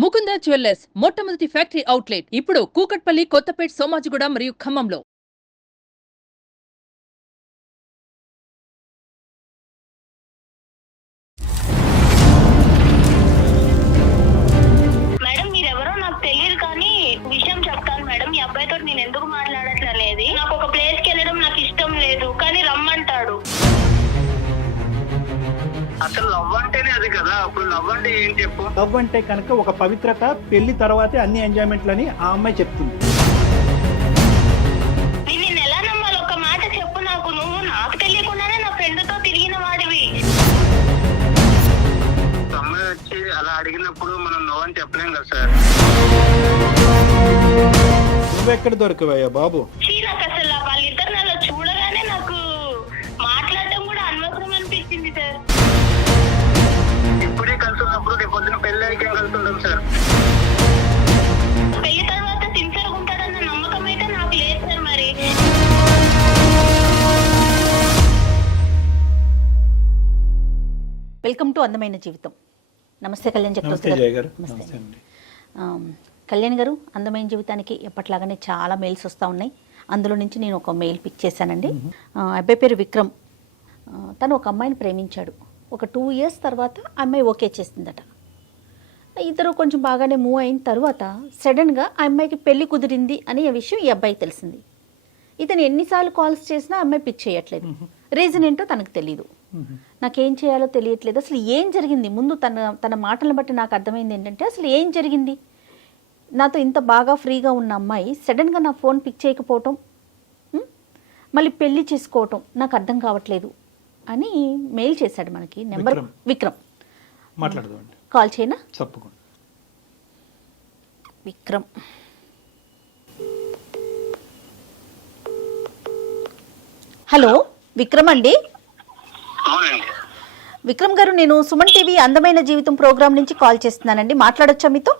Mukunda jewellers మొట్టమొదటి factory outlet ఇప్పుడు కూకట్పల్లి, కొత్తపేట్, సోమాజిగూడ మరియు ఖమ్మంలో. మేడం మీరెవరో నాకు తెలియదు కానీ విషయం చెప్తాను మేడం. ఈ అబ్బాయితో నేను ఎందుకు మాట్లాడట్లేదు, నాకు ఒక ప్లేస్ కి వెళ్ళడం నాకు ఇష్టం లేదు కానీ రమ్మంటాడు. అసలు లవ్ అంటేనే అది కదా. అప్పుడు లవ్ అంటే ఏం చెప్పు? లవ్ అంటే కనుక ఒక పవిత్రత, పెళ్లి తర్వాతే అన్ని ఎంజాయ్మెంట్లని ఆ అమ్మాయి చెప్తుంది. నేను ఎలా నమ్మాలి? ఒక మాట చెప్పు నాకు. నువ్వు నాకు తెలియకుండానే నా ఫ్రెండ్ తో తిరిగిన వాడివి. అమ్మాయి వచ్చి అలా అడిగినప్పుడు మనం నో అని చెప్పలేం కదా సార్. నువ్వెక్కడ దొరకవయ్యా బాబు? నాకు అసలు వాళ్ళిద్దరు నాలో చూడగానే నాకు మాట్లాడటం కూడా అనవసరం అనిపించింది సార్. ఇప్పుడే కలిసి ఉన్నప్పుడు రేపు పొద్దున పెళ్లి అయ్యాక ఏం కలిసి ఉంటాం సార్? పెళ్లి తర్వాత సిన్సియర్ గా ఉంటాడన్న నమ్మకం అయితే నాకు లేదు సార్. మరి వెల్కమ్ టు అందమైన జీవితం. నమస్తే కళ్యాణ్ నమస్తే చక్రవర్తి జయ గారు. గారు. నమస్తే అండి. కళ్యాణ్ గారు, అందమైన జీవితానికి ఎప్పట్లాగానే చాలా మెయిల్స్ వస్తూ ఉన్నాయి. అందులో నుంచి నేను ఒక మెయిల్ పిక్ చేశానండి. అబ్బాయి పేరు విక్రమ్. తను ఒక అమ్మాయిని ప్రేమించాడు. ఒక 2 years తర్వాత అమ్మాయి ఓకే చేసిందట. ఇద్దరు కొంచెం బాగానే మూవ్ అయిన తర్వాత సడన్గా ఆ అమ్మాయికి పెళ్లి కుదిరింది అనే విషయం ఈ అబ్బాయికి తెలిసింది. ఇతను ఎన్నిసార్లు కాల్స్ చేసినా అమ్మాయి పిక్ చేయట్లేదు. రీజన్ ఏంటో తనకు తెలీదు. నాకేం చేయాలో తెలియట్లేదు. అసలు ఏం జరిగింది? ముందు తన మాటలను బట్టి నాకు అర్థమైంది ఏంటంటే, అసలు ఏం జరిగింది? నాతో ఇంత బాగా ఫ్రీగా ఉన్న అమ్మాయి సడన్గా నా ఫోన్ పిక్ చేయకపోవటం, మళ్ళీ పెళ్లి చేసుకోవటం నాకు అర్థం కావట్లేదు అని మెయిల్ చేశాడు మనకి. నెంబర్ విక్రమ్. మాట్లాడదామండి. కాల్ చేయనా? తప్పకుండా. విక్రమ్. హలో విక్రమ్ అండి. అవునండి. విక్రమ్ గారు, నేను సుమన్ టీవీ అందమైన జీవితం ప్రోగ్రామ్ నుంచి కాల్ చేస్తున్నానండి. మాట్లాడొచ్చా మీతో?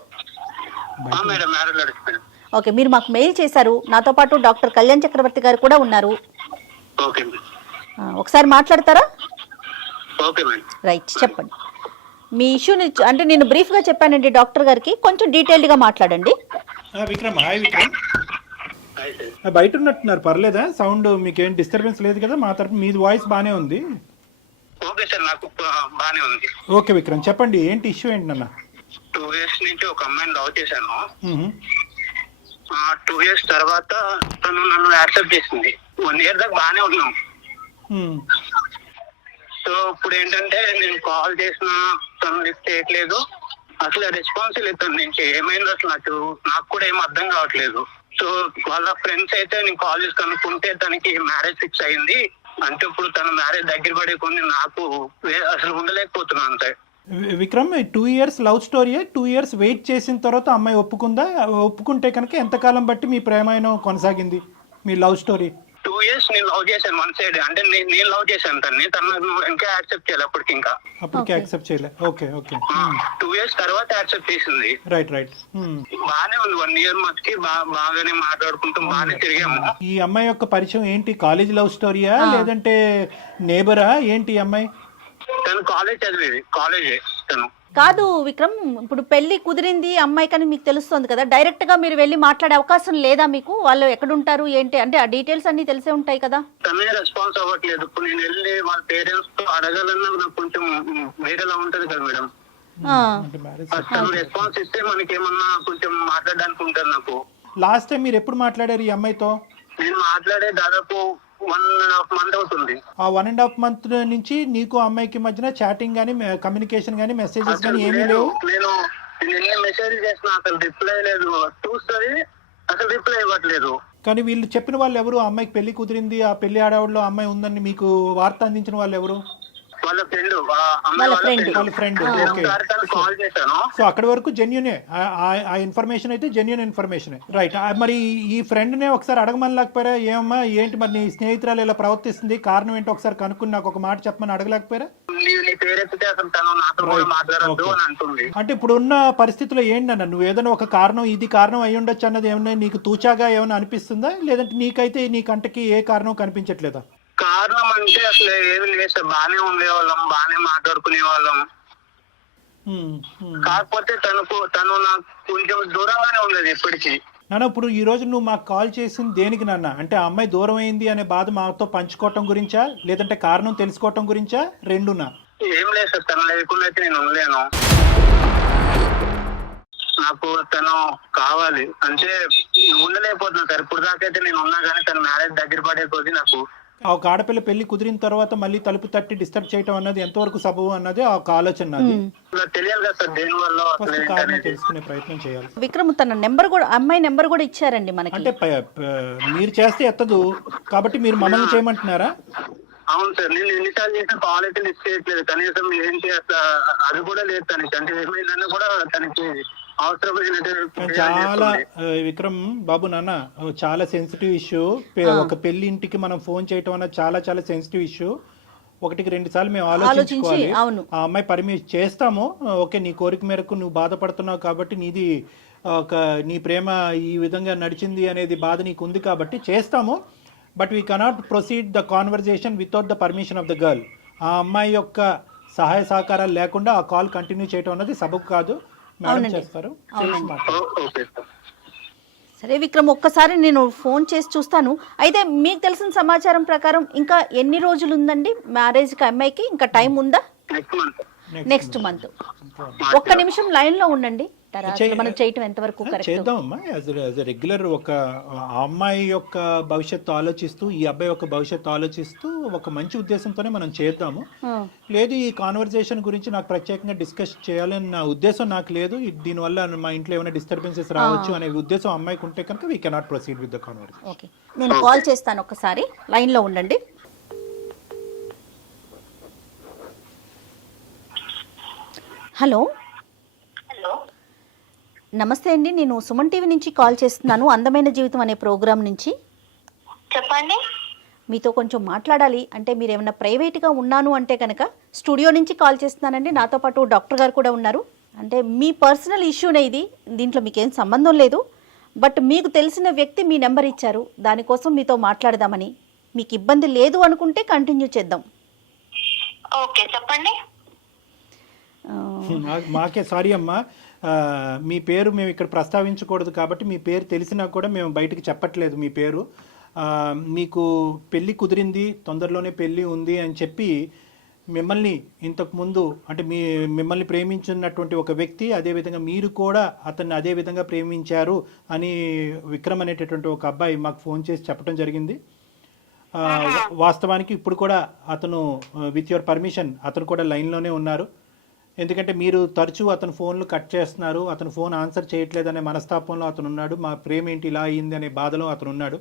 మేడం మాట్లాడుతున్నాను. ఓకే, మీరు మాకు మెయిల్ చేశారు. నాతో పాటు డాక్టర్ కళ్యాణ్ చక్రవర్తి గారు కూడా ఉన్నారు. ఓకే ఒకసారి మాట్లాడతారా? Okay madam. రైట్, చెప్పండి మీ ఇష్యూని. అంటే నేను బ్రీఫ్గా చెప్పానండి డాక్టర్ గారికి, కొంచెం డీటెయిల్డ్గా మాట్లాడండి. Vikram, hi Vikram. Hi sir. బయట ఉన్నట్టున్నారు, పర్లేదా? సౌండ్ మీకేం డిస్టర్బెన్స్ లేదు కదా? మా తరపు మీది వాయిస్ బాగానే ఉంది. ఓకే సార్, నాకు బానే ఉంది. ఓకే విక్రమ్, చెప్పండి ఏంటి ఇష్యూ ఏంటి నాన్న? 2 years నుంచి ఒక అమ్మాయిని లవ్ చేశాను. 2 years తర్వాత తను నన్ను యాక్సెప్ట్ చేసింది. 1 year దాకా బానే ఉన్నాం. సో ఇప్పుడు ఏంటంటే నేను కాల్ చేసినా తను లిఫ్ట్ చేయట్లేదు. అసలు రెస్పాన్స్ లేదు తన నుంచి. ఏమైంది అసలు నాకు కూడా ఏం అర్థం కావట్లేదు. సో వాళ్ళ ఫ్రెండ్స్ అయితే నేను కాల్ చేసి కనుక్కుంటే తనకి మ్యారేజ్ ఫిక్స్ అయింది. అంటే ఇప్పుడు తన మ్యారేజ్ దగ్గర పడే కొన్ని నాకు అసలు ఉండలేకపోతున్నాను అంతే. విక్రమ్, 2 years లవ్ స్టోరీయే. 2 years వెయిట్ చేసిన తర్వాత అమ్మాయి ఒప్పుకుందా? ఒప్పుకుంటే కనుక ఎంతకాలం బట్టి మీ ప్రేమాయణం కొనసాగింది, మీ లవ్ స్టోరీ? 2 years నేను లవ్ చేశాను వన్ సైడ్. అంటే నేను లవ్ చేశాను తనని. తను ఇంకా యాక్సెప్ట్ చేయాలి అప్పటికి. ఇంకా అప్పటికి యాక్సెప్ట్ చేయలే. Okay okay. 2 years తర్వాత యాక్సెప్ట్ చేసింది. Right right. బానే ఉంది. 1 year మధ్యకి బాగానే మాట్లాడుకుంటూ బాగానే తిరిగాము. ఈ అమ్మాయి యొక్క పరిచయం ఏంటి? కాలేజ్ లవ్ స్టోరీయా లేదంటే నేబరా ఏంటి ఈ అమ్మాయి? తను కాలేజ్ చదివేది. కాలేజే తను. కాదు విక్రమ్, ఇప్పుడు పెళ్లి కుదిరింది అమ్మాయి కానీ మీకు తెలుస్తుంది కదా, డైరెక్ట్గా మీరు వెళ్ళి మాట్లాడే అవకాశం లేదా మీకు? వాళ్ళు ఎక్కడుంటారు ఏంటి అంటే ఆ డీటెయిల్స్ అన్ని తెలిసే ఉంటాయి కదా. తనే రెస్పాన్స్ అవ్వట్లేదు. ఇప్పుడు నేను వెళ్ళి వాళ్ళ పేరెంట్స్ తో అడగాలన్నా నాకు కొంచెం వేరేలా ఉంటది కదా మేడం. తను రెస్పాన్స్ ఇస్తే మనకేమన్నా కొంచెం మాట్లాడడానికి ఉంటుంది నాకు. లాస్ట్ టైం మీరు ఎప్పుడు మాట్లాడారు ఈ అమ్మాయితో? నేను మాట్లాడే దాదాపు 1.5 month అవుతుంది. ఆ 1.5 month నుంచి నీకు అమ్మాయికి మధ్యన చాటింగ్ గానీ, కమ్యూనికేషన్ గానీ, మెసేజెస్ గానీ ఏమీ లేవు? నేను ఎన్ని మెసేజ్ చేసినా అసలు రిప్లై లేదు. చూస్తుంది అసలు రిప్లై ఇవ్వట్లేదు. కానీ వీళ్ళు చెప్పిన వాళ్ళు ఎవరు? ఆ అమ్మాయికి పెళ్లి కుదిరింది, ఆ పెళ్లి ఆడవాళ్ళు అమ్మాయి ఉందని మీకు వార్త అందించిన వాళ్ళు ఎవరు? వాళ్ళ ఫ్రెండ్. వాళ్ళ ఫ్రెండ్. ఓకే. కాల్ చేశాను. సో అక్కడి వరకు జెన్యునే, ఆ ఇన్ఫర్మేషన్ అయితే జెన్యున్ ఇన్ఫర్మేషన్. రైట్. మరి ఈ ఫ్రెండ్ నే ఒకసారి అడగమని లేకపోయారా? ఏమమ్మా ఏంటి మరి నీ స్నేహితురాలు ఇలా ప్రవర్తిస్తుంది, కారణం ఏంటో ఒకసారి కనుక్కుని నాకు ఒక మాట చెప్పమని అడగలేకపోయారా? నీ పేరెత్తితే అసలు తను నాతో కూడా మాట్లాడద్దు అని అంటుంది. అంటే ఇప్పుడు ఉన్న పరిస్థితిలో ఏంటన్నా, నువ్వు ఏదైనా ఒక కారణం, ఇది కారణం అయి ఉండొచ్చు అన్నది ఏమన్నా నీకు తూచాగా ఏమైనా అనిపిస్తుందా? లేదంటే నీకైతే నీ కంటకి ఏ కారణం కనిపించట్లేదా? కారణం అంటే అసలు ఏమి లేదు సార్. బాగానే ఉండేవాళ్ళం, బాగానే మాట్లాడుకునే వాళ్ళం. కాకపోతే తను నాకు కొంచెం దూరంగానే ఉండేది ఎప్పటికీ. నాన్న ఇప్పుడు ఈ రోజు నువ్వు మాకు కాల్ చేసింది దేనికి నాన్న? అంటే ఆ అమ్మాయి దూరం అయింది అనే బాధ మాతో పంచుకోవటం గురించా, లేదంటే కారణం తెలుసుకోవటం గురించా, రెండునా? ఏం లేదు సార్, తను లేకుండా అయితే నేను ఉండలేను. నాకు తను కావాలి అంటే ఉండలేకపోతున్నా సార్. ఇప్పుడు దాకా అయితే నేను ఉన్నా కానీ తన మ్యారేజ్ దగ్గర పడే కొద్ది నాకు ఒక ఆడపిల్ల పెళ్లి కుదిరిన తర్వాత మళ్ళీ తలుపు తట్టి డిస్టర్బ్ చేయటం అన్నది ఎంతవరకు సబబు అన్నది ఒక ఆలోచన నాది. తెలియాలి కదా సార్ దేని వల్ల ఫస్ట్ కారణం తెలుసుకునే ప్రయత్నం చేయాలి. విక్రమ్ తన నెంబర్ కూడా, అమ్మాయి నెంబర్ కూడా ఇచ్చారండి మనకి. అంటే మీరు చేస్తే ఎత్తదు కాబట్టి మీరు మమ్మల్ని చేయమంటున్నారా? అవును సార్, నేను ఎన్నిసార్లు చేసిన కాల్ అయితే లిస్ట్ చేయట్లేదు. కనీసం ఏం చేస్తా అది కూడా లేదు తనకి. అంటే ఏమైందన్నా కూడా తనకి చాలా విక్రమ్ బాబు నాన్న చాలా సెన్సిటివ్ ఇష్యూ. ఒక పెళ్లి ఇంటికి మనం ఫోన్ చేయటం అన్నది చాలా చాలా సెన్సిటివ్ ఇష్యూ. ఒకటికి 2 సార్లు మేము ఆలోచించుకోవాలి. ఆ అమ్మాయి పర్మిషన్ చేస్తాము, ఓకే నీ కోరిక మేరకు నువ్వు బాధపడుతున్నావు కాబట్టి నీది నీ ప్రేమ ఈ విధంగా నడిచింది అనేది బాధ నీకు ఉంది కాబట్టి చేస్తాము. But we cannot proceed the conversation without the permission of the girl. ఆ అమ్మాయి యొక్క సహాయ సహకారాలు లేకుండా ఆ కాల్ కంటిన్యూ చేయటం అన్నది సబబు కాదు. సరే విక్రమ్, ఒక్కసారి నేను ఫోన్ చేసి చూస్తాను. అయితే మీకు తెలిసిన సమాచారం ప్రకారం ఇంకా ఎన్ని రోజులు ఉందండి మ్యారేజ్కి అమ్మాయికి? ఇంకా టైం ఉందా? Next month. ఒక్క నిమిషం లైన్ లో ఉండండి. మనం చేయటం ఎంతవరకు చేద్దామమ్మా. యాజ్ రెగ్యులర్ ఒక అమ్మాయి యొక్క భవిష్యత్తు ఆలోచిస్తూ ఈ అబ్బాయి యొక్క భవిష్యత్తు ఆలోచిస్తూ ఒక మంచి ఉద్దేశంతోనే మనం చేద్దాము. లేదు ఈ కాన్వర్జేషన్ గురించి నాకు ప్రత్యేకంగా డిస్కస్ చేయాలని నా ఉద్దేశం నాకు లేదు, దీనివల్ల మా ఇంట్లో ఏమైనా డిస్టర్బెన్సెస్ రావచ్చు అనే ఉద్దేశం అమ్మాయికి ఉంటే కనుక we cannot proceed with the conversation. Okay, నేను కాల్ చేస్తాను, ఒకసారి లైన్ లో ఉండండి. హలో. నమస్తే అండి, నేను సుమన్ టీవీ నుంచి కాల్ చేస్తున్నాను, అందమైన జీవితం అనే ప్రోగ్రాం నుంచి. చెప్పండి. మీతో కొంచెం మాట్లాడాలి. అంటే మీరు ఏమైనా ప్రైవేట్గా ఉన్నాను అంటే కనుక స్టూడియో నుంచి కాల్ చేస్తున్నానండి. నాతో పాటు డాక్టర్ గారు కూడా ఉన్నారు. అంటే మీ పర్సనల్ ఇష్యూనే ఇది, దీంట్లో మీకేం సంబంధం లేదు. బట్ మీకు తెలిసిన వ్యక్తి మీ నెంబర్ ఇచ్చారు, దానికోసం మీతో మాట్లాడదామని. మీకు ఇబ్బంది లేదు అనుకుంటే కంటిన్యూ చేద్దాం. ఓకే చెప్పండి. మాకే సారీ అమ్మా, మీ పేరు మేము ఇక్కడ ప్రస్తావించకూడదు కాబట్టి మీ పేరు తెలిసినా కూడా మేము బయటకు చెప్పట్లేదు మీ పేరు. మీకు పెళ్ళి కుదిరింది, తొందరలోనే పెళ్ళి ఉంది అని చెప్పి మిమ్మల్ని ఇంతకుముందు అంటే మిమ్మల్ని ప్రేమించున్నటువంటి ఒక వ్యక్తి, అదేవిధంగా మీరు కూడా అతన్ని అదే విధంగా ప్రేమించారు అని విక్రమ్ అనేటటువంటి ఒక అబ్బాయి మాకు ఫోన్ చేసి చెప్పడం జరిగింది. వాస్తవానికి ఇప్పుడు కూడా అతను విత్ యువర్ పర్మిషన్ అతను కూడా లైన్లోనే ఉన్నారు. ఎందుకంటే మీరు తరచూ అతను ఫోన్లు కట్ చేస్తున్నారు, అతను ఫోన్ ఆన్సర్ చేయట్లేదనే మనస్తాపంలో అతను ఉన్నాడు. మా ప్రేమ ఏంటి ఇలా అయ్యింది అనే బాధలో అతను ఉన్నాడు.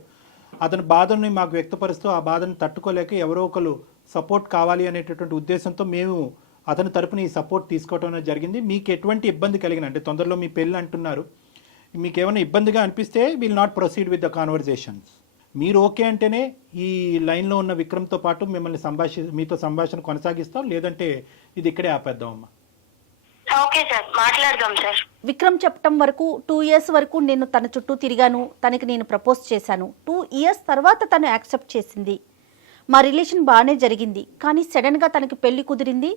అతని బాధని మాకు వ్యక్తపరుస్తూ ఆ బాధను తట్టుకోలేక ఎవరో ఒకరు సపోర్ట్ కావాలి అనేటటువంటి ఉద్దేశంతో మేము అతని తరపున ఈ సపోర్ట్ తీసుకోవడం జరిగింది. మీకు ఎటువంటి ఇబ్బంది కలిగిన అంటే తొందరలో మీ పెళ్ళి అంటున్నారు, మీకు ఏమైనా ఇబ్బందిగా అనిపిస్తే will not proceed with the conversations. మీరు ఓకే అంటేనే ఈ లైన్లో ఉన్న విక్రమ్తో పాటు మిమ్మల్ని మీతో సంభాషణ కొనసాగిస్తాం, లేదంటే ఇది ఇక్కడే ఆపేద్దామమ్మా. ఓకే సార్, మాట్లాడదాం సార్. విక్రమ్ చెప్పటం వరకు 2 years వరకు నేను తన చుట్టూ తిరిగాను, తనకి నేను ప్రపోజ్ చేశాను. 2 years తర్వాత తను యాక్సెప్ట్ చేసింది, మా రిలేషన్ బాగానే జరిగింది. కానీ సడన్గా తనకి పెళ్లి కుదిరింది,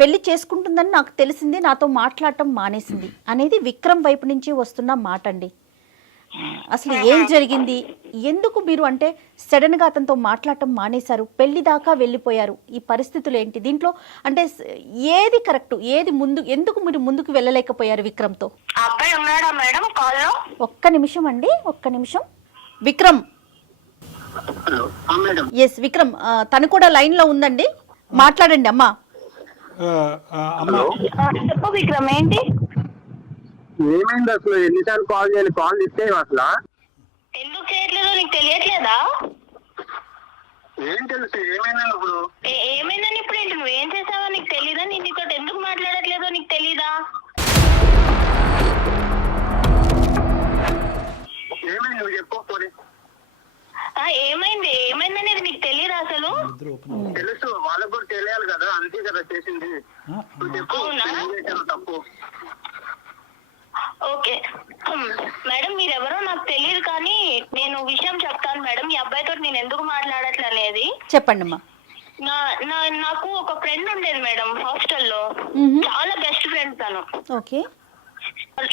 పెళ్లి చేసుకుంటుందని నాకు తెలిసింది, నాతో మాట్లాడటం మానేసింది అనేది విక్రమ్ వైపు నుంచి వస్తున్న మాట అండి. అసలు ఏం జరిగింది, ఎందుకు మీరు అంటే సడన్గా అతనితో మాట్లాడటం మానేశారు, పెళ్లి దాకా వెళ్ళిపోయారు, ఈ పరిస్థితులు ఏంటి? దీంట్లో అంటే ఏది కరెక్ట్, ఏది ముందు, ఎందుకు మీరు ముందుకు వెళ్ళలేకపోయారు విక్రమ్తో? అబ్బాయి ఉన్నాడా మేడం కాల్లో? ఒక్క నిమిషం అండి, ఒక్క నిమిషం. విక్రమ్. ఎస్ విక్రమ్, తను కూడా లైన్ లో ఉందండి, మాట్లాడండి అమ్మా. చెప్పు విక్రమ్, ఏంటి? ఏమైంది అసలు? ఎన్నిసార్లు కాల్ చేయాలి? కాల్ ఇస్తే అసలు ఎందుకు చేయట్లేదో నీకు తెలియట్లేదా? ఏం తెలుసు? ఏమైందని ఇప్పుడు? ఏమైందని ఇప్పుడు ఏంటి? నువ్వేం చేసావో నీకు తెలీదా? నేను నీతో ఎందుకు మాట్లాడట్లేదో నీకు తెలీదా? ఏమైంది నువ్వు చెప్పకపోతే? ఏమైంది? ఏమైందనేది నీకు తెలియదు అసలు? తెలుసు, వాళ్ళకు కూడా తెలియాలి కదా, అంతే కదా చేసింది. తప్పు. ఓకే మేడం, మీరెవరో నాకు తెలియదు కానీ నేను విషయం చెప్తాను మేడం. ఈ అబ్బాయితో నేను ఎందుకు మాట్లాడట్లనేది చెప్పండి అమ్మా. నాకు ఒక ఫ్రెండ్ ఉండేది మేడం హాస్టల్లో, చాలా బెస్ట్ ఫ్రెండ్ తను. ఓకే.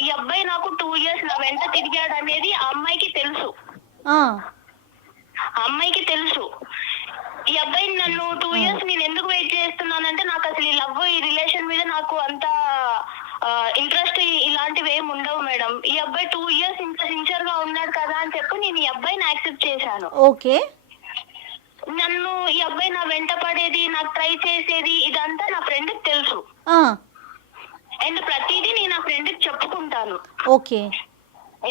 ఈ అబ్బాయి నాకు 2 years నా వెంట తిరిగాడు అనేది ఆ అమ్మాయికి తెలుసు. అమ్మాయికి తెలుసు ఈ అబ్బాయి నన్ను 2 years నేను ఎందుకు వెయిట్ చేస్తున్నానంటే నాకు అసలు ఈ లవ్ ఈ రిలేషన్ మీద నాకు అంత ఇంట్రెస్ట్ ఇలాంటివి ఏమి ఉండవు మేడం. ఈ అబ్బాయి 2 years ఇంత సిన్సియర్ గా ఉన్నాడు కదా అని చెప్పి నేను ఈ అబ్బాయిని యాక్సెప్ట్ చేశాను. ఓకే. నన్ను ఈ అబ్బాయి నా వెంట పడేది, నాకు ట్రై చేసేది ఇదంతా నా ఫ్రెండ్ కి తెలుసు. అండ్ ప్రతిదీ నేను నా ఫ్రెండ్ కి చెప్పుకుంటాను. ఓకే.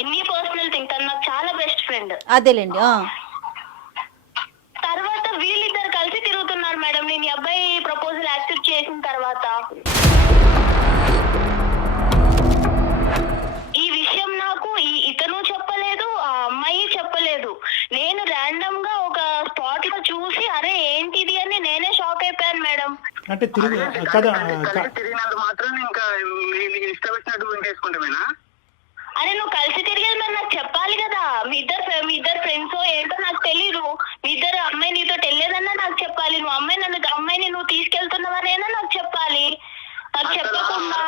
ఎన్ని పర్సనల్ థింగ్, తను నాకు చాలా బెస్ట్ ఫ్రెండ్. అదేలేండి. తర్వాత వీళ్ళిద్దరు కలిసి తిరుగుతున్నారు మేడం నేను ఈ అబ్బాయి ప్రపోజల్ యాక్సెప్ట్ చేసిన తర్వాత. ఈ విషయం నాకు ఇతను చెప్పలేదు, ఆ అమ్మాయి చెప్పలేదు. నేను ర్యాండమ్ గా ఒక స్పాట్ లో చూసి అరే ఏంటిది అని నేనే షాక్ అయిపోయాను మేడం. అంటే తిరిగినంత మాత్రం ఇంకా ఇష్టం వచ్చినట్టు చేసుకుంటామేనా? అరే నువ్వు కలిసి తిరిగేది మరి నాకు చెప్పాలి కదా. మీ ఇద్దరు ఫ్రెండ్స్ ఏంటో నాకు తెలీదు. మీ ఇద్దరు అమ్మాయి నీతో వెళ్ళేదన్నా నాకు చెప్పాలి. నువ్వు అమ్మాయిని నువ్వు తీసుకెళ్తున్నవారేనా నాకు చెప్పాలి. నాకు చెప్పకుండా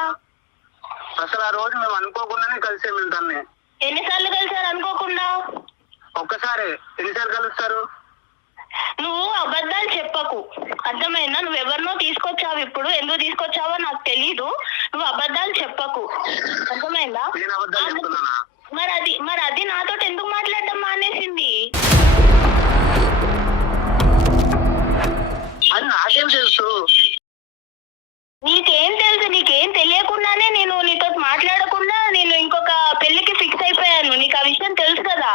అసలు ఆ రోజు మేము అనుకోకుండానే కలిసే వెళ్తాను. ఎన్నిసార్లు కలిసారు అనుకోకుండా? ఒక్కసారి. ఎన్నిసార్లు కలుస్తారు? నువ్వు అబద్ధాలు చెప్పకు, అర్థమైందా? నువ్వు ఎవరినో తీసుకొచ్చావు, ఇప్పుడు ఎందుకు తీసుకొచ్చావో నాకు తెలీదు. నువ్వు అబద్ధాలు చెప్పకు, అర్థమైందా? మరి అది నాతో ఎందుకు మాట్లాడడం మానేసింది? అది నాకేం తెలుసు? నీకేం తెలుసు? నీకేం తెలియకుండానే నేను నీతో మాట్లాడకుండా నేను ఇంకొక పెళ్లికి ఫిక్స్ అయిపోయాను. నీకు ఆ విషయం తెలుసు కదా?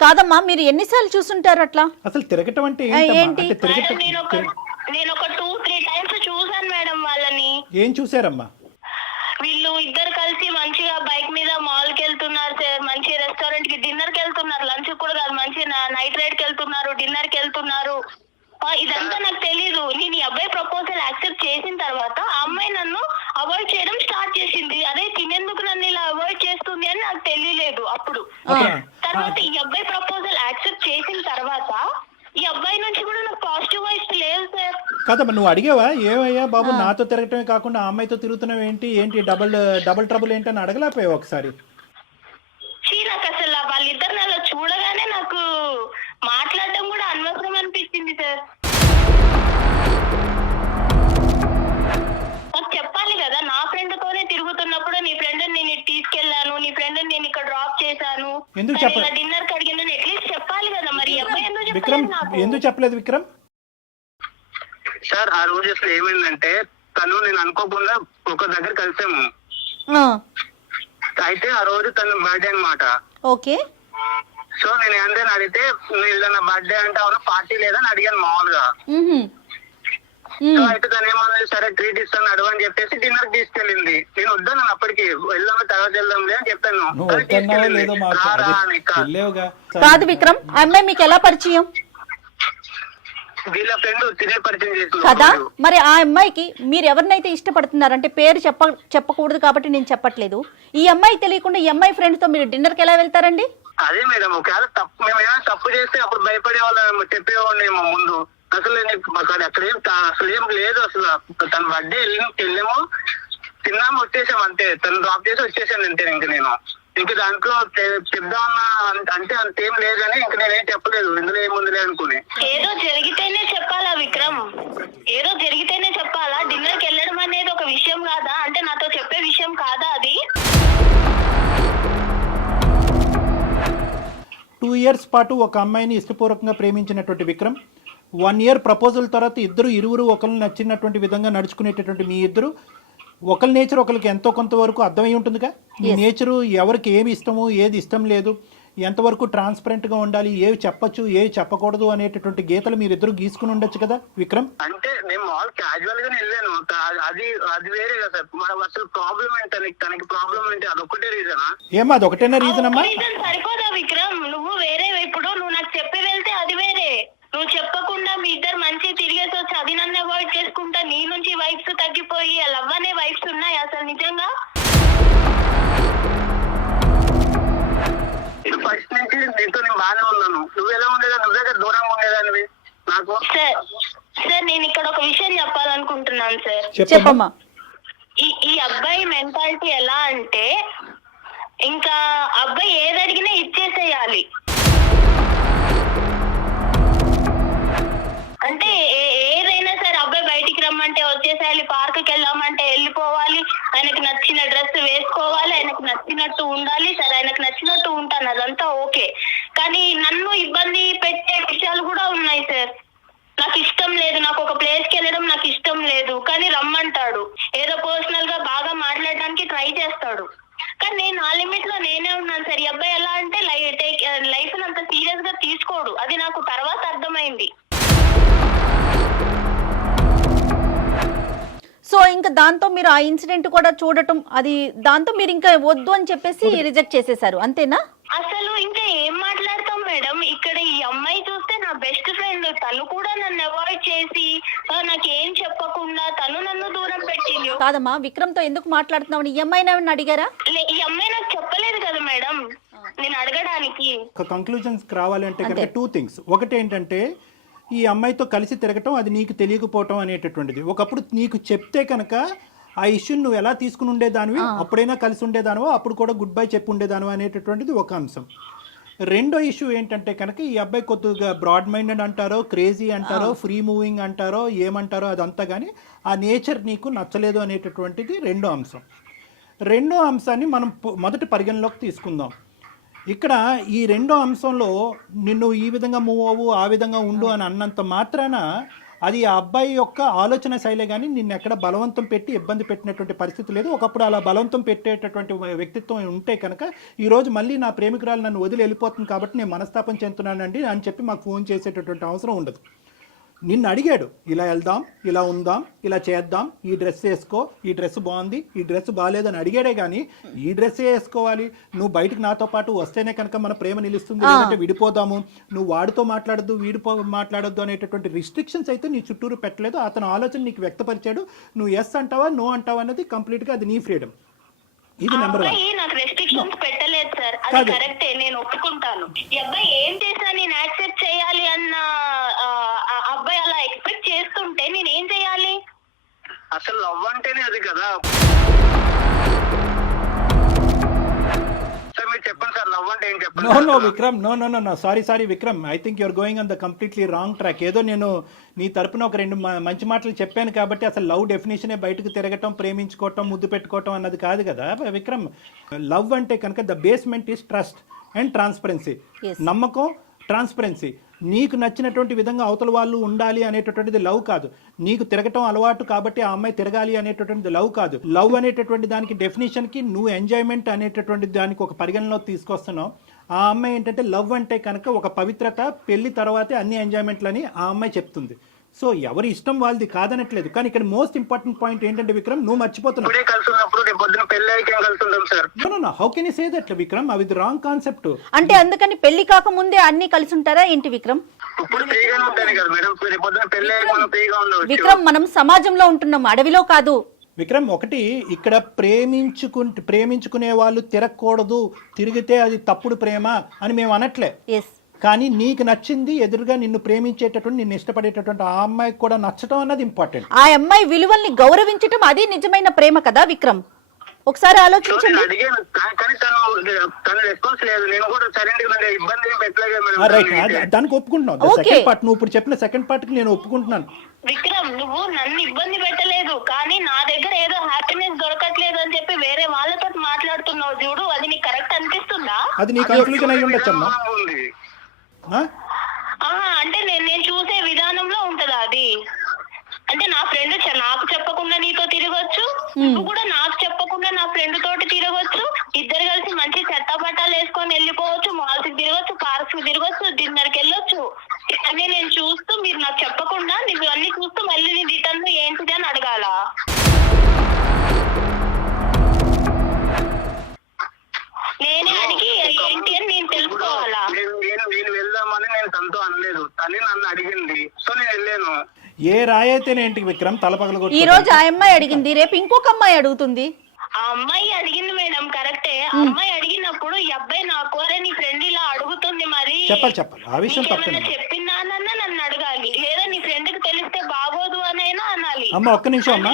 కాదమ్మా, మీరు ఎన్నిసార్లు చూసుంటారు అట్లా? అసలు తిరగటం అంటే ఏంటి? నేను ఒక 2-3 times చూసాను మేడం వాళ్ళని. ఏం చూసారమ్మా? వీళ్ళు ఇద్దరు కలిసి మంచిగా బైక్ మీద మాల్ కి వెళ్తున్నారు సార్, మంచి రెస్టారెంట్ కి డిన్నర్ కి వెళ్తున్నారు, లంచ్ కూడా కాదు, మంచి నైట్ రైడ్ కి వెళ్తున్నారు, డిన్నర్ కి వెళ్తున్నారు. ఇదంతా నాకు తెలీదు. నేను ఈ అబ్బాయి ప్రపోజల్ యాక్సెప్ట్ చేసిన తర్వాత ఆ అమ్మాయి నన్ను అవాయిడ్ చేయడం స్టార్ట్ చేసింది. అదే తినేందుకు నన్ను ఇలా అవాయిడ్ చేస్తుంది అని నాకు తెలియలేదు అప్పుడు. తర్వాత ఈ అబ్బాయి ప్రపోజల్ యాక్సెప్ట్ చేసిన తర్వాత ఈ అబ్బాయి నుంచి కూడా నాకు పాజిటివ్ వైబ్స్ లేదు సార్. కాదమ్మా, నువ్వు అడిగావా ఏమయ్యా బాబు నాతో తిరగటమే కాకుండా ఆ అమ్మాయితో తిరుగుతున్నావు ఏంటి డబుల్ ట్రబుల్ ఏంటి అని అడగలేకపోయావు ఒకసారి? నాకు అసలు వాళ్ళిద్దరిని అలా చూడగానే నాకు మాట్లాడటం కూడా అనవసరం అనిపించింది సార్. నాకు చెప్పాలి కదా, నా ఫ్రెండ్ తోనే తిరుగుతున్నప్పుడు నీ ఫ్రెండ్ నేను తీసుకెళ్లాను, నీ ఫ్రెండ్ నేను ఇక్కడ డ్రాప్ చేశాను, డిన్నర్ కి అడిగిన అట్లీస్ట్ చెప్పాలి కదా. మరి ఎందుకు చెప్పలేదు విక్రమ్? సార్ ఆ రోజు అసలు ఏమైందంటే తను నేను అనుకోకుండా ఒక దగ్గర కలిసాము. అయితే ఆ రోజు తన బర్త్డే అన్నమాట. ఓకే. సో నేను ఏంటని అడిగితే నా బర్త్డే అంటే అవును పార్టీ లేదని అడిగాను మామూలుగా. సో అయితే తను ఏమన్నా సరే ట్రీట్ ఇస్తాను అడుగు అని చెప్పేసి డిన్నర్ తీసుకెళ్ళింది. నేను వద్దాను అప్పటికి, వెళ్దాం తర్వాత వెళ్దాంలే అని చెప్పాను. కాదు విక్రమ్, ఆ అమ్మాయి మీకు ఎలా పరిచయం? వీళ్ళ ఫ్రెండ్ తినే పరిచయం చేసింది కదా. మరి ఆ అమ్మాయికి మీరు ఎవరినైతే ఇష్టపడుతున్నారంటే పేరు చెప్పకూడదు కాబట్టి నేను చెప్పట్లేదు. ఈ అమ్మాయి తెలియకుండా ఈ అమ్మాయి ఫ్రెండ్ తో మీరు డిన్నర్ కి ఎలా వెళ్తారండి? అదే మేడం, ఒకవేళ మేము ఏమైనా తప్పు చేస్తే అప్పుడు భయపడే వాళ్ళు చెప్పేవాళ్ళేమో ముందు. అసలు అక్కడ అసలు ఏం లేదు. అసలు తన బర్త్డే వెళ్ళాము, తిన్నాము, వచ్చేసాము అంతే. తను డ్రాప్ చేసి వచ్చేసాను అంతే. ఇంక దాంట్లో చెప్దామన్నా అంటే అంతేం లేదని ఇంక నేనేం చెప్పలేదు, ఇందులో ఏముందిలే అనుకుని. ఏదో జరిగితేనే చెప్పాలా విక్రమ్? ఏదో జరిగితేనే చెప్పాలా? డిన్నర్ కి వెళ్ళడం అనేది ఒక విషయం కాదా? అంటే నాతో చెప్పే విషయం కాదా అది? 2 years పాటు ఒక అమ్మాయిని ఇష్టపూర్వకంగా ప్రేమించినటువంటి విక్రమ్ 1 year ప్రపోజల్ తర్వాత ఇరువురు ఒకరిని నచ్చినటువంటి విధంగా నడుచుకునేటటువంటి మీ ఇద్దరు ఒకరి నేచర్ ఒకరికి ఎంతో కొంతవరకు అర్థమై ఉంటుందిగా. ఈ నేచరు ఎవరికి ఏమి ఇష్టము ఏది ఇష్టం లేదు, ఎంతవరకు ట్రాన్స్పరెంట్గా ఉండాలి, ఏవి చెప్పచ్చు ఏవి చెప్పకూడదు అనేటటువంటి గీతలు మీరిద్దరు గీసుకుని ఉండొచ్చు కదా విక్రమ్. అంటే నేను మాల్ క్యాజువల్ గానే వెళ్ళాను, అది వేరే కదా సార్. అసలు ప్రాబ్లం ఏంటి తనకి ప్రాబ్లం ఏంటి? అదొక్కటే రీజనా? ఏమా అదొకటేనా రీజన్ అమ్మా? సరిపోదా విక్రమ్? నువ్వు వేరే, ఇప్పుడు నువ్వు నాకు చెప్పి వెళ్తే అది వేరే, నువ్వు చెప్పకుండా మీ ఇద్దరు మంచి తిరిగేసి వచ్చి అది నన్ను అవాయిడ్ చేసుకుంటా నీ నుంచి వైబ్స్ తగ్గిపోయి లవ్ అనే వైబ్స్ ఉన్నాయి అసలు నిజంగా? ఫస్ట్ నుంచి నీతో నేను బాగానే ఉన్నాను. నువ్వు ఎలా ఉండేదా? నువ్వే దూరంగా ఉండేదానివి నాకు. చెప్పమ్మా. ఈ అబ్బాయి మెంటాలిటీ ఎలా అంటే ఇంకా అబ్బాయి ఏది అడిగినా ఇచ్చేసేయాలి. అంటే ఏదైనా సరే అబ్బాయి బయటికి రమ్మంటే వచ్చేసేయాలి, పార్క్కి వెళ్దామంటే వెళ్ళిపోవాలి, ఆయనకు నచ్చిన డ్రెస్ వేసుకోవాలి, ఆయనకు నచ్చినట్టు ఉండాలి. సరే ఆయనకు నచ్చినట్టు ఉంటాను, అదంతా ఓకే. కానీ నన్ను ఇబ్బంది పెట్టే విషయాలు కూడా ఉన్నాయి సార్. నాకు ఇష్టం లేదు, నాకు ఒక ప్లేస్కి వెళ్ళడం నాకు ఇష్టం లేదు, కానీ రమ్మంటాడు. ఏదో పర్సనల్ గా బాగా మాట్లాడడానికి ట్రై చేస్తాడు, కానీ నేను నా లిమిట్ లో నేనే ఉన్నాను సార్. ఈ అబ్బాయి ఎలా అంటే లైఫ్ అంత సీరియస్ గా తీసుకోడు, అది నాకు తర్వాత అర్థమైంది. సో ఇంకా దాంతో మీరు ఆ ఇన్సిడెంట్ కూడా చూడటం, అది దాంతో మీరు ఇంకా వద్దు అని చెప్పేసి రిజెక్ట్ చేసేసారు, అంతేనా? అసలు ఇంకా ఏం మాట్లాడతాం మేడం. ఇక్కడ ఈ అమ్మాయి చూస్తే నా బెస్ట్ ఫ్రెండ్, తను కూడా నన్ను అవాయిడ్ చేసి నాకేం చెప్పకుండా తను నన్ను దూరం పెట్టింది. కాదమ్మా, విక్రమ్ తో ఎందుకు మాట్లాడుతున్నావు? ఈ అమ్మాయిని ఏమన్నా అడిగారా? ఈ అమ్మాయి నాకు చెప్పలేదు కదా మేడం నేను అడగడానికి. ఒక కంక్లూజన్స్ రావాలంటే కనుక 2 things. ఒకటి ఏంటంటే ఈ అమ్మాయితో కలిసి తిరగటం అది నీకు తెలియకపోవటం అనేటటువంటిది. ఒకప్పుడు నీకు చెప్తే కనుక ఆ ఇష్యూని నువ్వు ఎలా తీసుకుని ఉండేదానివి, అప్పుడైనా కలిసి ఉండేదానివో, అప్పుడు కూడా గుడ్ బై చెప్పి ఉండేదానివో అనేటటువంటిది ఒక అంశం. రెండో ఇష్యూ ఏంటంటే కనుక ఈ అబ్బాయి కొద్దిగా బ్రాడ్ మైండెడ్ అంటారో, క్రేజీ అంటారో, ఫ్రీ మూవింగ్ అంటారో, ఏమంటారో అదంతా, కానీ ఆ నేచర్ నీకు నచ్చలేదు అనేటటువంటిది రెండో అంశం. రెండో అంశాన్ని మనం మొదటి పరిగణలోకి తీసుకుందాం. ఇక్కడ ఈ రెండో అంశంలో నిన్ను ఈ విధంగా మూవ్ అవ్వు, ఆ విధంగా ఉండు అని అన్నంత మాత్రాన అది ఆ అబ్బాయి యొక్క ఆలోచన శైలే, కానీ నిన్ను ఎక్కడ బలవంతం పెట్టి ఇబ్బంది పెట్టినటువంటి పరిస్థితి లేదు. ఒకప్పుడు అలా బలవంతం పెట్టేటటువంటి వ్యక్తిత్వం ఉంటే కనుక ఈరోజు మళ్ళీ నా ప్రేమికురాలు నన్ను వదిలి వెళ్ళిపోతుంది కాబట్టి నేను మనస్తాపం చెందుతున్నానండి అని చెప్పి మాకు ఫోన్ చేసేటటువంటి అవసరం ఉండదు. నిన్ను అడిగాడు, ఇలా వెళ్దాం, ఇలా ఉందాం, ఇలా చేద్దాం, ఈ డ్రెస్ వేసుకో, ఈ డ్రెస్ బాగుంది, ఈ డ్రెస్ బాగాలేదని అడిగాడే కానీ ఈ డ్రెస్సే వేసుకోవాలి, నువ్వు బయటకు నాతో పాటు వస్తేనే కనుక మన ప్రేమ నిలుస్తుంది, లేదంటే విడిపోదాము, నువ్వు వాడితో మాట్లాడద్దు, మాట్లాడొద్దు అనేటటువంటి రిస్ట్రిక్షన్స్ అయితే నీ చుట్టూరు పెట్టలేదు. అతను ఆలోచన నీకు వ్యక్తపరిచాడు. నువ్వు ఎస్ అంటావా, నో అంటావా అనేది కంప్లీట్గా అది నీ ఫ్రీడమ్. ఇది నెంబర్ 1. నాకు రెస్ట్రిక్షన్స్ పెట్టలేదు సార్, అది కరెక్టే, నేను ఒప్పుకుంటాను. ఈ అబ్బాయి ఏం చేసినా నేను యాక్సెప్ట్ చేయాలి అన్న అబ్బాయి అలా ఎక్స్పెక్ట్ చేస్తుంటే నేను ఏం చేయాలి? అసలు లవ్ అంటేనే అది కదా సార్. మీరు చెప్పండి సార్, లవ్ అంటే ఏం చెప్పండి. No Vikram, no sorry Vikram, I think you're going on the completely wrong track. ఏదో నేను నీ తరపున ఒక 2 మంచి మాటలు చెప్పాను కాబట్టి అసలు లవ్ డెఫినేషనే బయటకు తిరగటం, ప్రేమించుకోవటం, ముద్దు పెట్టుకోవటం అన్నది కాదు కదా విక్రమ్. లవ్ అంటే కనుక the basement is trust and transparency. నమ్మకం, ట్రాన్స్పరెన్సీ. నీకు నచ్చినటువంటి విధంగా అవతల వాళ్ళు ఉండాలి అనేటటువంటిది లవ్ కాదు. నీకు తిరగటం అలవాటు కాబట్టి ఆ అమ్మాయి తిరగాలి అనేటటువంటిది లవ్ కాదు. లవ్ అనేటటువంటి దానికి డెఫినేషన్కి నువ్వు ఎంజాయ్మెంట్ అనేటటువంటి దానికి ఒక పరిగణలో తీసుకొస్తున్నావు. ఆ అమ్మాయి ఏంటంటే లవ్ అంటే కనుక ఒక పవిత్రత, పెళ్లి తర్వాతే అన్ని ఎంజాయ్మెంట్లని ఆ అమ్మాయి చెప్తుంది. సో ఎవరి ఇష్టం వాళ్ళది కాదనట్లేదు, కానీ ఇక్కడ మోస్ట్ ఇంపార్టెంట్ పాయింట్ ఏంటంటే విక్రమ్, నువ్వు మర్చిపోతున్నావు. How can you say that Vikram? అది రాంగ్ కాన్సెప్ట్. అంటే అందుకని పెళ్లి కాక ముందే అన్ని కలిసి ఉంటారా ఏంటి విక్రమ్? విక్రమ్, మనం సమాజంలో ఉంటున్నాం, అడవిలో కాదు. విక్రమ్, ఒకటి ఇక్కడ ప్రేమించుకునే వాళ్ళు తిరగకూడదు, తిరిగితే అది తప్పుడు ప్రేమ అని మేము అనట్లే. కానీ నీకు నచ్చింది, ఎదురుగా నిన్ను ప్రేమించేటటువంటి, నిన్ను ఇష్టపడేటటువంటి ఆ అమ్మాయికి కూడా నచ్చటం అన్నది ఇంపార్టెంట్. ఆ అమ్మాయి విలువల్ని గౌరవించటం అది నిజమైన ప్రేమ కదా విక్రమ్? ఒకసారి ఆలోచించండి. దానికి ఒప్పుకుంటున్నావు. సెకండ్ పార్ట్, నువ్వు ఇప్పుడు చెప్పిన సెకండ్ పార్ట్ కి నేను ఒప్పుకుంటున్నాను. విక్రమ్, నువ్వు నన్ను ఇబ్బంది పెట్టలేదు, కానీ నా దగ్గర ఏదో హ్యాపీనెస్ దొరకట్లేదు అని చెప్పి వేరే వాళ్ళతో మాట్లాడుతున్నావు చూడు, అది నీకు కరెక్ట్ అనిపిస్తుందా? అది నీ కన్క్లూజన్ అయి ఉండొచ్చు అమ్మా. అంటే నేను చూసే విధానంలో ఉంటదా అది? అంటే నా ఫ్రెండ్ నాకు చెప్పకుండా నీతో తిరగొచ్చు, నువ్వు కూడా నాకు చెప్పకుండా నా ఫ్రెండ్ తోటి తిరగొచ్చు, ఇద్దరు కలిసి మంచి చెత్త బట్టాలు వేసుకొని వెళ్ళిపోవచ్చు, మాల్స్ కి తిరగొచ్చు, పార్క్స్ కి తిరగొచ్చు, డిన్నర్ కి వెళ్ళొచ్చు. అన్నీ నేను చూస్తూ, మీరు నాకు చెప్పకుండా నువ్వు అన్ని చూస్తూ మళ్ళీ నీ రిటర్న్ ఏంటిది అని అడగాల? నేనే అడిగి ఏంటి అని నేను తెలుసుకోవాలా? నేను వెళ్దామని నేను తనతో అనలేదు, తను నన్ను అడిగింది, సో నేను వెళ్ళాను. ఏ రాయైతేనేంటి విక్రమ్ తలపగల ఈ రోజు ఆ అమ్మాయి అడిగింది, రేపు ఇంకొక అమ్మాయి అడుగుతుంది. ఆ అమ్మాయి అడిగింది మేడం, కరెక్టే. ఆ అమ్మాయి అడిగినప్పుడు ఈ అబ్బాయి నాకు అరే నీ ఫ్రెండ్ ఇలా అడుగుతుంది, మరి చెప్పాలి ఆ విషయం చెప్పినానన్నా నన్ను అడగాలి, లేదా నీ ఫ్రెండ్ కి తెలిస్తే బాగోదు అనైనా అనాలి. అమ్మ ఒక్క నిమిషం అమ్మా,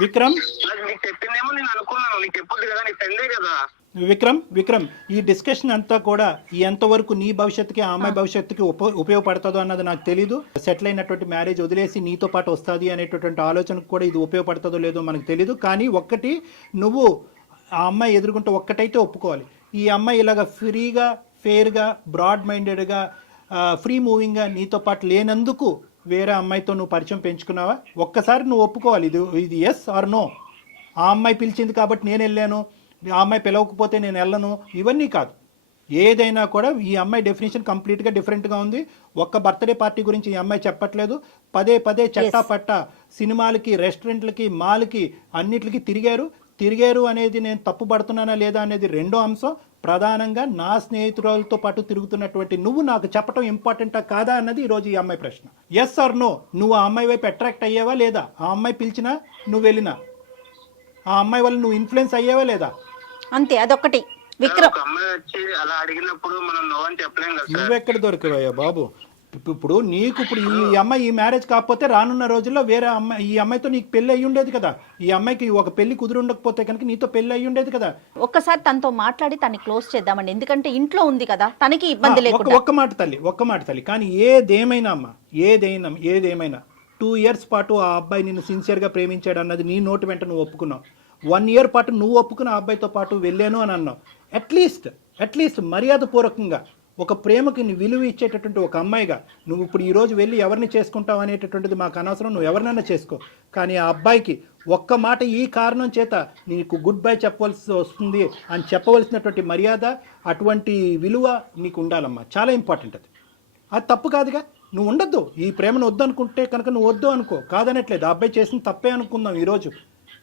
విక్రమ్ నాకు నీకు చెప్పిందేమో నేను అనుకున్నాను, నీకు చెప్పొద్దు కదా, నీ ఫ్రెండే కదా. విక్రమ్ ఈ డిస్కషన్ అంతా కూడా ఎంతవరకు నీ భవిష్యత్తుకి ఆ అమ్మాయి భవిష్యత్తుకి ఉపయోగపడుతుందో అన్నది నాకు తెలీదు. సెటిల్ అయినటువంటి మ్యారేజ్ వదిలేసి నీతో పాటు వస్తుంది అనేటటువంటి ఆలోచనకు కూడా ఇది ఉపయోగపడుతుందో లేదో మనకు తెలీదు. కానీ ఒక్కటి, నువ్వు ఆ అమ్మాయి ఎదుర్కొంటే ఒక్కటైతే ఒప్పుకోవాలి, ఈ అమ్మాయి ఇలాగ ఫ్రీగా, ఫెయిర్గా, బ్రాడ్ మైండెడ్గా, ఫ్రీ మూవింగ్గా నీతో పాటు లేనందుకు వేరే అమ్మాయితో నువ్వు పరిచయం పెంచుకున్నావా? ఒక్కసారి నువ్వు ఒప్పుకోవాలి, ఇది ఎస్ ఆర్ నో. ఆ అమ్మాయి పిలిచింది కాబట్టి నేను వెళ్ళాను, ఆ అమ్మాయి పిలవకపోతే నేను వెళ్ళను, ఇవన్నీ కాదు. ఏదైనా కూడా ఈ అమ్మాయి డెఫినేషన్ కంప్లీట్గా డిఫరెంట్గా ఉంది. ఒక్క బర్త్డే పార్టీ గురించి ఈ అమ్మాయి చెప్పట్లేదు. పదే చట్టా పట్టా సినిమాలకి, రెస్టారెంట్లకి, మాల్కి, అన్నిటికి తిరిగారు అనేది నేను తప్పుపడుతున్నానా లేదా అనేది రెండో అంశం. ప్రధానంగా నా స్నేహితురాలతో పాటు తిరుగుతున్నటువంటి నువ్వు నాకు చెప్పడం ఇంపార్టెంటా కాదా అన్నది ఈరోజు ఈ అమ్మాయి ప్రశ్న. ఎస్ ఆర్ నో, నువ్వు ఆ అమ్మాయి వైపు అట్రాక్ట్ అయ్యావా లేదా? ఆ అమ్మాయి పిలిచినా నువ్వు వెళ్ళినా ఆ అమ్మాయి వల్ల నువ్వు ఇన్ఫ్లుయెన్స్ అయ్యావా లేదా? అంతే, అదొక్కటి. విక్రమ్, ఒక అమ్మాయి వచ్చి అలా అడిగినప్పుడు మనం నో అని చెప్పలేం కదా సార్. నువ్వెక్కడ దొరికావయ్యా బాబు? ఇప్పుడు ఈ అమ్మాయి ఈ మ్యారేజ్ కాకపోతే రానున్న రోజుల్లో వేరే అమ్మాయి, ఈ అమ్మాయితో నీకు పెళ్లి అయ్యి ఉండేది కదా. ఈ అమ్మాయికి ఒక పెళ్లి కుదిరి ఉండకపోతే కనుక నీతో పెళ్లి అయ్యి ఉండేది కదా. ఒక్కసారి తనతో మాట్లాడి తనని క్లోజ్ చేద్దామండి, ఎందుకంటే ఇంట్లో ఉంది కదా, తనకి ఇబ్బంది లేకుండా. ఒక్క మాట తల్లి, కానీ ఏదేమైనా అమ్మా, ఏదేమైనా 2 years పాటు ఆ అబ్బాయి నిన్ను సిన్సియర్గా ప్రేమించాడు అన్నది నీ నోటి వెంట నువ్వు ఒప్పుకున్నావు. 1 year పాటు నువ్వు ఒప్పుకున్న ఆ అబ్బాయితో పాటు వెళ్ళాను అని అన్నావు. అట్లీస్ట్ మర్యాదపూర్వకంగా ఒక ప్రేమకి నీ విలువ ఇచ్చేటటువంటి ఒక అమ్మాయిగా నువ్వు ఇప్పుడు ఈరోజు వెళ్ళి ఎవరిని చేసుకుంటావు అనేటటువంటిది మాకు అనవసరం, నువ్వు ఎవరినైనా చేసుకో. కానీ ఆ అబ్బాయికి ఒక్క మాట ఈ కారణం చేత నీకు గుడ్ బై చెప్పవలసి వస్తుంది అని చెప్పవలసినటువంటి మర్యాద, అటువంటి విలువ నీకు ఉండాలమ్మా. చాలా ఇంపార్టెంట్ అది తప్పు కాదుగా. నువ్వు ఉండొద్దు, ఈ ప్రేమను వద్దు అనుకుంటే కనుక నువ్వు వద్దు అనుకో, కాదనట్లేదు. ఆ అబ్బాయి చేసిన తప్పే అనుకుందాం ఈరోజు,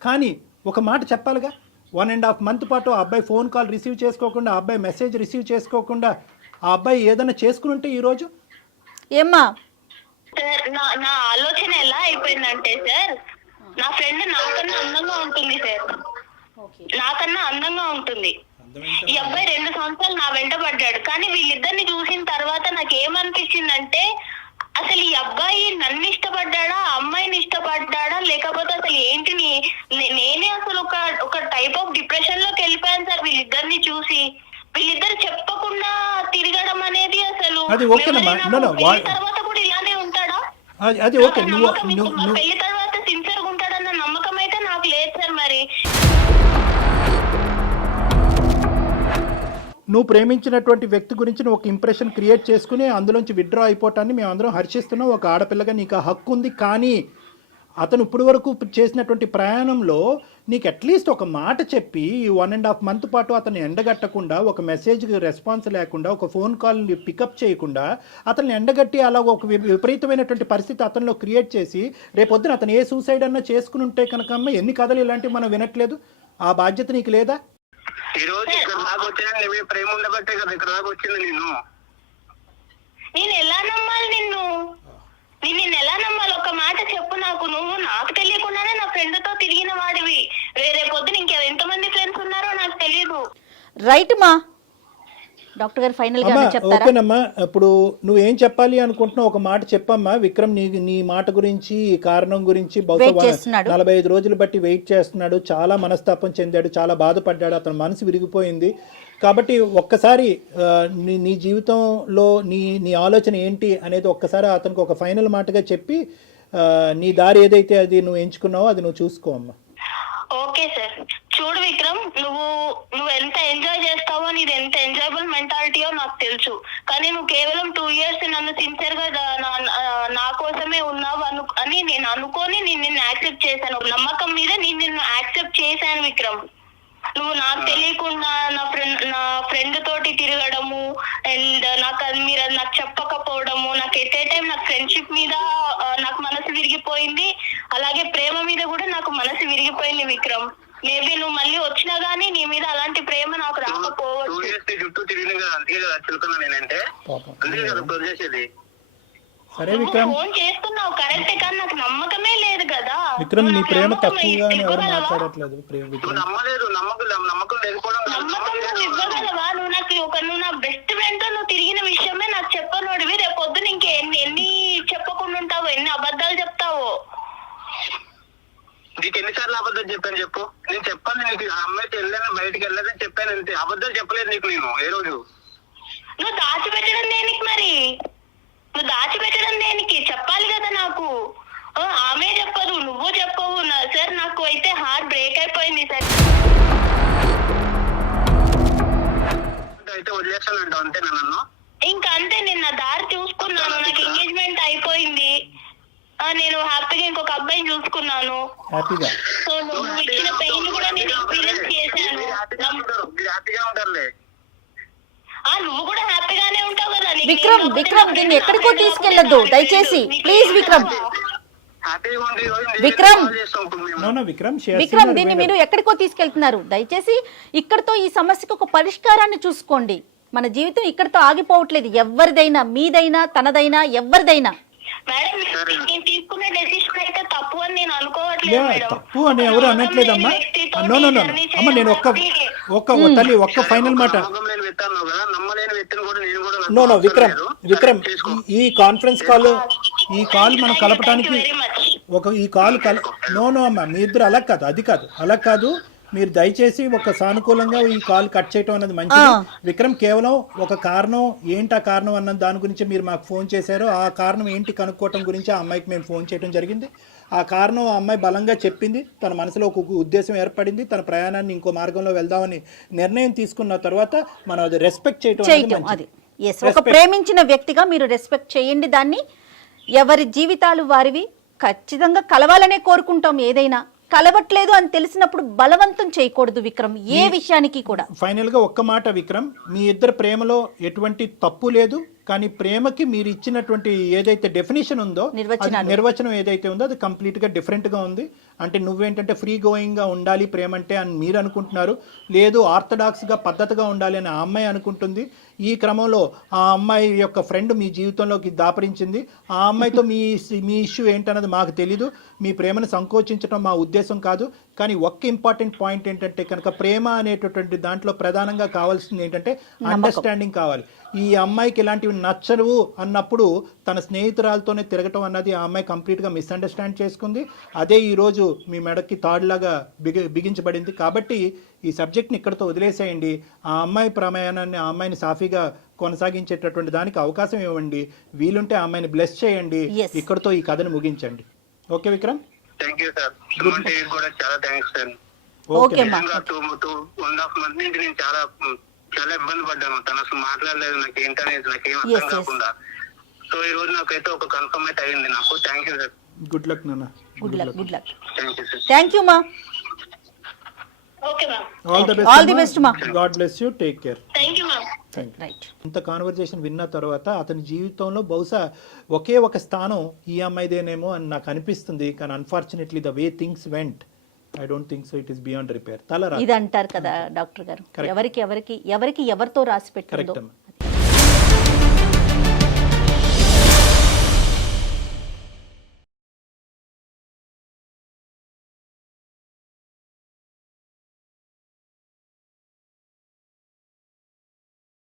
కానీ ఒక మాట చెప్పాలిగా. 1.5 month పాటు ఆ అబ్బాయి ఫోన్ కాల్ రిసీవ్ చేసుకోకుండా, ఆ అబ్బాయి మెసేజ్ రిసీవ్ చేసుకోకుండా ఆ అబ్బాయి ఏదైనా చేసుకుని ఉంటే ఈరోజు ఏమ్మా? సార్ నా ఆలోచన ఎలా అయిపోయిందంటే సార్, నా ఫ్రెండ్ నాకన్నా అందంగా ఉంటుంది సార్, నాకన్నా అందంగా ఉంటుంది. ఈ అబ్బాయి 2 సంవత్సరాలు నా వెంట పడ్డాడు. కానీ వీళ్ళిద్దరిని చూసిన తర్వాత నాకు ఏమనిపించిందంటే, అసలు ఈ అబ్బాయి నన్ను ఇష్టపడ్డాడా, అమ్మాయిని ఇష్టపడ్డాడా, లేకపోతే అసలు ఏంటి, నేనే అసలు ఒక టైప్ ఆఫ్ డిప్రెషన్ లోకి వెళ్ళిపోయాను సార్ వీళ్ళిద్దరిని చూసి. వీళ్ళిద్దరు చెప్పకుండా తిరగడం అనేది అసలు తర్వాత కూడా ఇలానే ఉంటాడా? అది ఓకే, పెళ్లి తర్వాత సిన్సియర్ గా ఉంటాడన్న నమ్మకం అయితే నాకు లేదు సార్. మరి నువ్వు ప్రేమించినటువంటి వ్యక్తి గురించి నువ్వు ఒక ఇంప్రెషన్ క్రియేట్ చేసుకుని అందులోంచి విత్డ్రా అయిపోవటాన్ని మేము అందరం హర్షిస్తున్నాం. ఒక ఆడపిల్లగా నీకు ఆ హక్కు ఉంది. కానీ అతను ఇప్పటి వరకు చేసినటువంటి ప్రయాణంలో నీకు అట్లీస్ట్ ఒక మాట చెప్పి 1.5 month పాటు అతన్ని ఎండగట్టకుండా, ఒక మెసేజ్కి రెస్పాన్స్ లేకుండా, ఒక ఫోన్ కాల్ని పికప్ చేయకుండా అతన్ని ఎండగట్టి అలా ఒక విపరీతమైనటువంటి పరిస్థితి అతనిలో క్రియేట్ చేసి రేపొద్దున అతను ఏ సూసైడ్ అన్నా చేసుకుని ఉంటే కనుక ఎన్ని కథలు ఇలాంటివి మనం వినట్లేదు. ఆ బాధ్యత నీకు లేదా? ఈ రోజు ఇక్కడ దాకా వచ్చినా నీ ప్రేమ ఉండబట్టే కదా ఇక్కడ దాకా వచ్చింది. నేను ఎలా నమ్మాలి నిన్ను ఎలా నమ్మాలి? ఒక మాట చెప్పు నాకు. నువ్వు నాకు తెలియకుండానే నా ఫ్రెండ్ తో తిరిగిన వాడివి. రేరే పొద్దున ఎంతమంది ఫ్రెండ్స్ ఉన్నారో నాకు తెలియదు. రైట్ మా డాక్టర్ గారు ఫైనల్ గా చెప్తారా? ఓకేనమ్మా, ఇప్పుడు నువ్వేం చెప్పాలి అనుకుంటున్నావు ఒక మాట చెప్పమ్మా. విక్రమ్ నీ మాట గురించి, కారణం గురించి బహుశా 45 రోజులు బట్టి వెయిట్ చేస్తున్నాడు. చాలా మనస్తాపం చెందాడు, చాలా బాధపడ్డాడు, అతని మనసు విరిగిపోయింది. కాబట్టి ఒక్కసారి నీ జీవితంలో నీ ఆలోచన ఏంటి అనేది ఒక్కసారి అతనికి ఒక ఫైనల్ మాటగా చెప్పి నీ దారి ఏదైతే అది నువ్వు ఎంచుకున్నావో అది నువ్వు చూసుకో అమ్మా. Okay sir. చూడు విక్రమ్, నువ్వు ఎంత ఎంజాయ్ చేస్తావో, నీది ఎంత ఎంజాయబుల్ మెంటాలిటీయో నాకు తెలుసు. కానీ నువ్వు కేవలం 2 years నన్ను సిన్సియర్ గా నా కోసమే ఉన్నావు అని నేను అనుకొని నిన్ను యాక్సెప్ట్ చేశాను. నమ్మకం మీద నిన్ను యాక్సెప్ట్ చేశాను విక్రమ్. నువ్వు నాకు తెలియకుండా నా ఫ్రెండ్ తోటి తిరగడము అండ్ మీరు నాకు చెప్పకపోవడము, నాకు ఎట్ ఏ టైం నాకు ఫ్రెండ్షిప్ మీద నాకు మనసు విరిగిపోయింది, అలాగే ప్రేమ మీద కూడా నాకు మనసు విరిగిపోయింది విక్రమ్. మేబీ నువ్వు మళ్ళీ వచ్చినా గానీ నీ మీద అలాంటి ప్రేమ నాకు రాకపోవచ్చు. సరే విక్రమ్, ఫోన్ చేస్తున్నావు కరెక్టే, కానీ నాకు నమ్మకమే లేదు కదా. విక్రమ్, నీ ప్రేమ తక్కువగా ఎవరు మాట్లాడట్లేదు. నమ్మకం నువ్వు ఇవ్వగలవా? నువ్వు నా బెస్ట్ ఫ్రెండ్ తో నువ్వు తిరిగిన విషయమే నాకు చెప్పనోడివి. రేపు పొద్దున ఇంకెన్ని చెప్పకుండా ఉంటావో, ఎన్ని అబద్ధాలు చెప్తావో. నీకు ఎన్నిసార్లు అబద్ధాలు చెప్పాను చెప్పు. నేను చెప్పాను నీకు, ఆ అమ్మాయితో వెళ్ళాను, బయటికి వెళ్ళాలని చెప్పాను అంతే. అబద్ధాలు చెప్పలేదు నీకు నేను ఏ రోజు. నువ్వు దాచిపెట్టడం దేనికి మరి? నువ్వు దాచిపెట్టడం దేనికి? చెప్పాలి కదా నాకు. ఆమె చెప్పదు, నువ్వు చెప్పవు. సార్ నాకు అయితే హార్ట్ బ్రేక్ అయిపోయింది సార్. అయితే వదిలేస్తానంట అంతేనా నన్ను? ఇంకా అంతే, నేను నా దారి చూసుకున్నాను. నాకు ఎంగేజ్మెంట్ అయిపోయింది. నేను హ్యాపీగా ఇంకొక అబ్బాయిని చూసుకున్నాను. హ్యాపీగా సో నువ్వు ఇచ్చిన పెయిన్ కూడా నేను ఎక్స్పీరియన్స్ చేశాను. హ్యాపీగా ఉంటారులే. నువ్వు కూడా హ్యాపీగానే ఉంటావు కదా. విక్రమ్ దీన్ని ఎక్కడికో తీసుకెళ్లొద్దు దయచేసి, ప్లీజ్ విక్రమ్. హ్యాపీగా ఉంది. విక్రమ్! విక్రమ్ దీన్ని మీరు ఎక్కడికో తీసుకెళ్తున్నారు. దయచేసి ఇక్కడితో ఈ సమస్యకు ఒక పరిష్కారాన్ని చూసుకోండి. మన జీవితం ఇక్కడితో ఆగిపోవట్లేదు. ఎవరిదైనా, మీదైనా, తనదైనా, ఎవరిదైనా. మేడం, నేను తీసుకున్న డెసిషన్ అయితే తప్పు అని నేను అనుకోవట్లేదు మేడం. తప్పు అని ఎవరు అనట్లేదమ్మా. నో అమ్మ, నేను ఒక్క తల్లి ఒక్క ఫైనల్ మాట. నమ్మకం వ్యక్తాను కదా, నమ్మలేని వ్యక్తిని కూడా నేను కూడా నో విక్రమ్ ఈ కాన్ఫరెన్స్ కాల్ మనం కలపడానికి నో అమ్మా, మీ ఇద్దరు అలా కాదు. మీరు దయచేసి ఒక సానుకూలంగా ఈ కాల్ కట్ చేయటం అన్నది మంచిది. విక్రమ్ కేవలం ఒక కారణం, ఏంటి ఆ కారణం అన్న దాని గురించి మీరు మాకు ఫోన్ చేశారు. ఆ కారణం ఏంటి కనుక్కోవటం గురించి ఆ అమ్మాయికి మేము ఫోన్ చేయడం జరిగింది. ఆ కారణం ఆ అమ్మాయి బలంగా చెప్పింది. తన మనసులో ఒక ఉద్దేశం ఏర్పడింది. తన ప్రయాణాన్ని ఇంకో మార్గంలో వెళ్దామని నిర్ణయం తీసుకున్న తర్వాత మనం అది రెస్పెక్ట్ చేయటం అది ఒక ప్రేమించిన వ్యక్తిగా మీరు రెస్పెక్ట్ చేయండి దాన్ని. ఎవరి జీవితాలు వారివి. ఖచ్చితంగా కలవాలనే కోరుకుంటాం. ఏదైనా కలవట్లేదు అని తెలిసినప్పుడు బలవంతం చేయకూడదు విక్రమ్, ఏ విషయానికి కూడా. ఫైనల్ గా ఒక్క మాట విక్రమ్, మీ ఇద్దరు ప్రేమలో ఎటువంటి తప్పు లేదు. కానీ ప్రేమకి మీరు ఇచ్చినటువంటి ఏదైతే డెఫినేషన్ ఉందో, నిర్వచనం ఏదైతే ఉందో అది కంప్లీట్ గా డిఫరెంట్ గా ఉంది. అంటే నువ్వేంటంటే ఫ్రీ గోయింగ్ గా ఉండాలి ప్రేమ అంటే అని మీరు అనుకుంటున్నారు. లేదు ఆర్థడాక్స్ గా పద్ధతిగా ఉండాలి అని ఆ అమ్మాయి అనుకుంటుంది. ఈ క్రమంలో ఆ అమ్మాయి యొక్క ఫ్రెండ్ మీ జీవితంలోకి దాపరించింది. ఆ అమ్మాయితో మీ ఇష్యూ ఏంటన్నది మాకు తెలీదు. మీ ప్రేమను సంకోచించడం మా ఉద్దేశం కాదు. కానీ ఒక్క ఇంపార్టెంట్ పాయింట్ ఏంటంటే కనుక ప్రేమ అనేటటువంటి దాంట్లో ప్రధానంగా కావాల్సింది ఏంటంటే అండర్స్టాండింగ్ కావాలి. ఈ అమ్మాయికి ఇలాంటివి నచ్చవు అన్నప్పుడు తన స్నేహితురాలతోనే తిరగటం అన్నది ఆ అమ్మాయి కంప్లీట్గా మిస్అండర్స్టాండ్ చేసుకుంది. అదే ఈరోజు మీ మెడకి తాడులాగా బిగించబడింది. కాబట్టి ఈ సబ్జెక్ట్ని ఇక్కడితో వదిలేసేయండి. ఆ అమ్మాయి ప్రయాణాన్ని, ఆ అమ్మాయిని సాఫీగా కొనసాగించేటటువంటి దానికి అవకాశం ఇవ్వండి. వీలుంటే ఆ అమ్మాయిని బ్లెస్ చేయండి. ఇక్కడితో ఈ కథను ముగించండి. Okay Vikram? Thank you sir. కూడా చాలా థ్యాంక్స్ సార్. ఓకే 2.5 months నుంచి నేను చాలా ఇబ్బంది పడ్డాను. తను అసలు మాట్లాడలేదు, నాకు ఏంటనేది నాకేం అర్థం కాకుండా. సో ఈ రోజు నాకైతే ఒక కన్ఫర్మ్ అయితే అయింది నాకు. Thank you sir. Good luck నాన్న. Good luck. Thank you sir. Thank you మా. Okay ma'am. All the best మా. God bless you. Take care. Thank you ma'am. Right. ఇంత కాన్వర్జేషన్ విన్న తర్వాత అతని జీవితంలో బహుశా ఒకే ఒక స్థానం ఈ అమ్మాయిదేనేమో అని నాకు అనిపిస్తుంది. కానీ unfortunately the way things vent, I don't think so it is beyond repair. ఇది అంటారు కదా డాక్టర్ గారు, ఎవరికి ఎవరితో రాసి పెట్టిందో